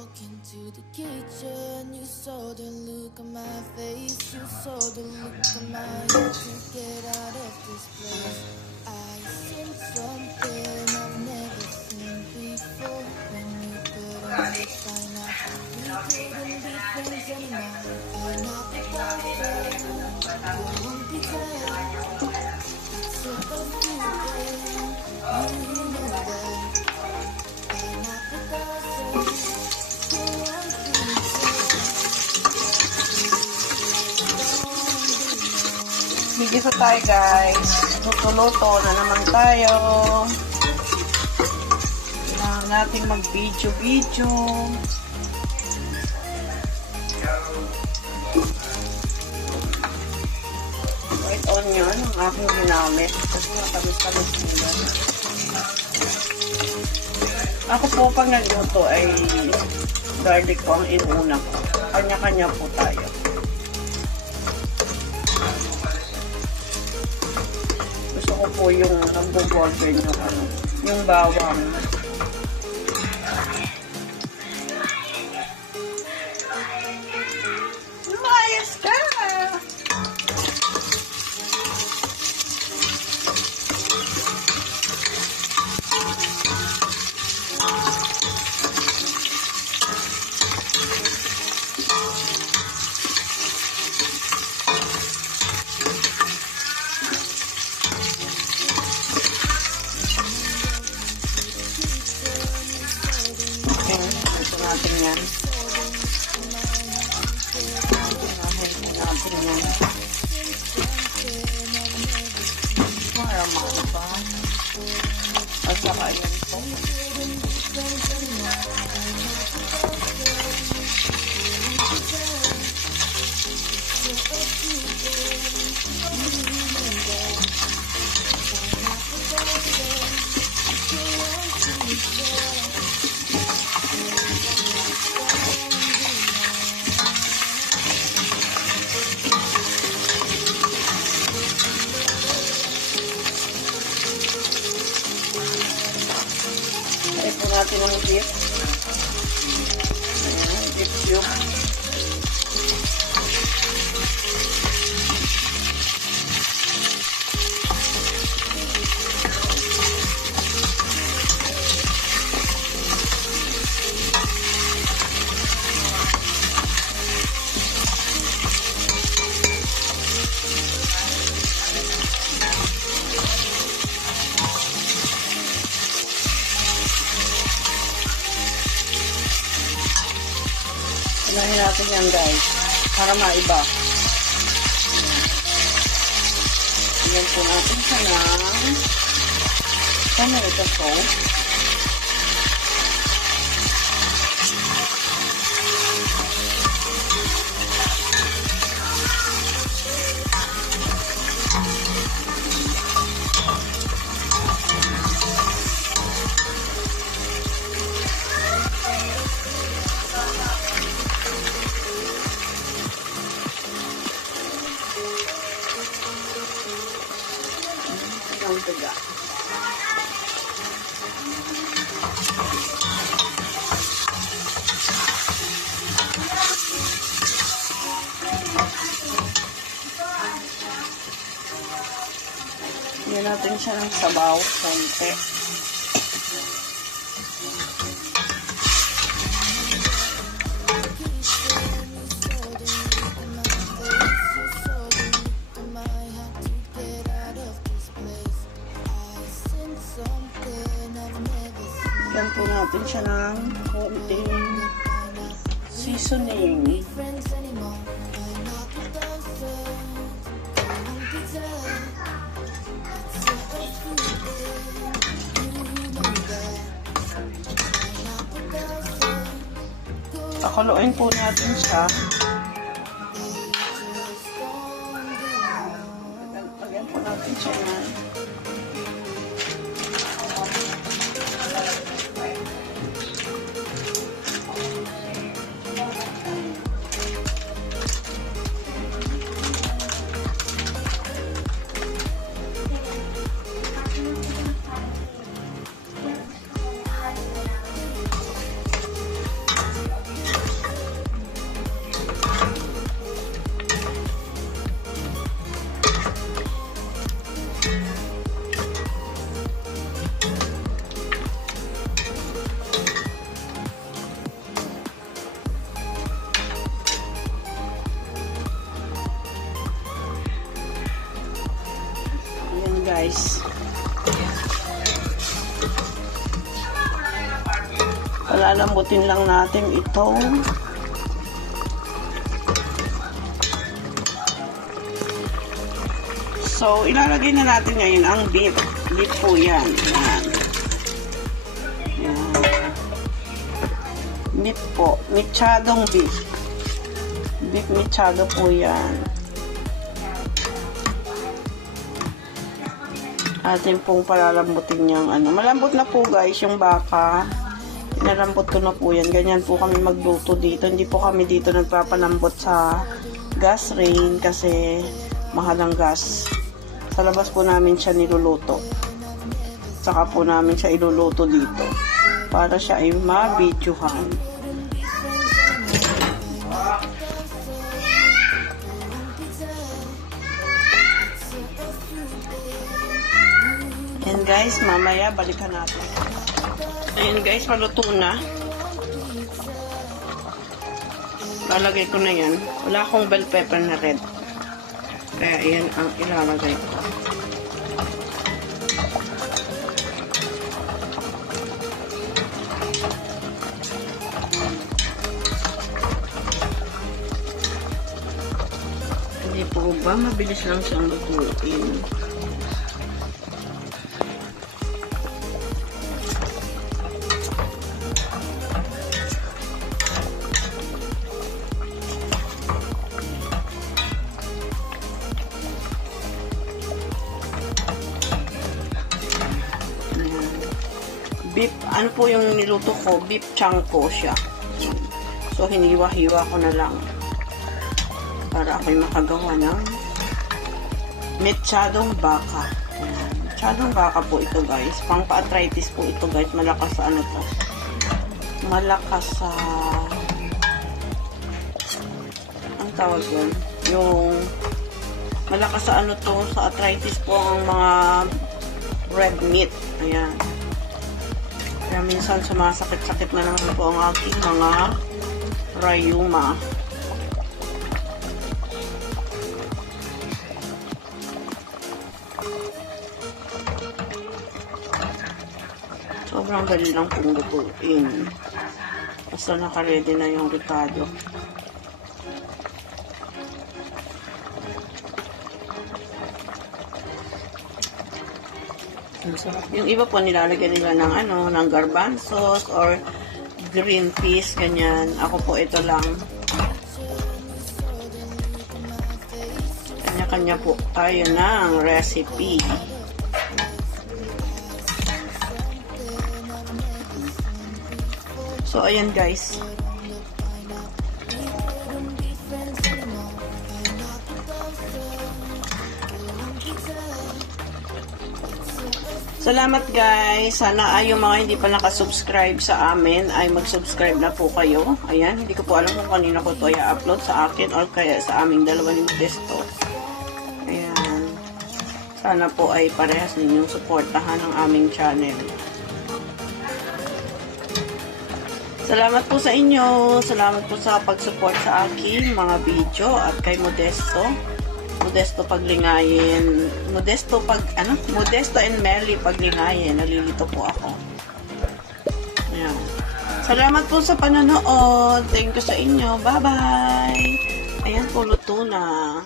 walk into the kitchen, you saw the look on my face, you saw the look on my head to get out of this place. I seen something I've never seen before. When you put on the pineapple, we couldn't be friends anymore. I'm not the perfect, you won't be there. It's so confusing, you know that. I'm not the perfect, you won't be there. Bigisa tayo guys. Luto-luto na naman tayo. Kailangan natin mag-video-video. White onion ang aking ginamit. Kasi matamis-tamis nila. Ako po pag nagluto ay garlic po ang inuuna ko. Kanya-kanya po tayo. Gusto ko po yung nagbo-border yung bawang. Mayas ka! Ito natin yan. Maraman pa. At saka yan po. Try po natin ang beef. Ayan, beef cube. Ilahin natin yan guys, para maiba. Ayan po natin siya ng tomato sauce. Ang tiga. Yan natin siya ng sabaw, konti. Yan po natin siya ng konting seasoning. Pakuluin po natin siya. Lagyan po natin siya yan. guys. Palalambutin lang natin itong so, ilalagay na natin ngayon ang beef. Beef po yan. Yan. Yan. Beef po. Mechadong beef. Beef mechado po yan. Atin pong palalambutin yung ano. Malambot na po guys yung baka. Pinalambot ko na po yan. Ganyan po kami magluto dito. Hindi po kami dito nagpapalambot sa gas range kasi mahal ang gas. Sa labas po namin siya niluluto. Saka po namin siya iluluto dito. Para siya ay mabidyohan. And guys, mamaya balikan natin. Ayan guys, maluto na. Lalagay ko na yan. Wala akong bell pepper na red. Kaya ayan ang ilalagay ko. Hindi po ba? Mabilis lang siyang lutuin. Beef, ano po yung niluto ko? Beef chunk po siya. So, hiniwa-hiwa ko na lang. Para ako'y makagawa ng mechadong baka. Ayan. Mechadong baka po ito guys. Pang pa-arthritis po ito guys. Malakas sa ano to. Malakas sa ang tawag yun? Yung malakas sa ano to. Sa arthritis po ang mga red meat. Ayan. Kaya minsan sumasakit-sakit na naman po ang aking mga rayuma. Sobrang dali lang pong lutuin. Basta naka-ready na yung ricado. Yung iba po nilalagyan nila ng ano, ng garbanzos or green peas, ganyan. Ako po ito lang. Kanya-kanya po tayo ng recipe. So, ayan guys. Salamat guys. Sana ay yung mga hindi pa nakasubscribe sa amin ay mag-subscribe na po kayo. Ayan, hindi ko po alam kung kanina ko ito i-upload sa akin or kaya sa aming dalawa ni Modesto. Ayan. Sana po ay parehas ninyong suportahan ang aming channel. Salamat po sa inyo. Salamat po sa pag-support sa aking mga video at kay Modesto. Modesto Paglingayin. Modesto and Melly Paglingayin. Nalilito po ako. Ayan. Salamat po sa panonood. Thank you sa inyo. Bye-bye. Ayan po, luto na.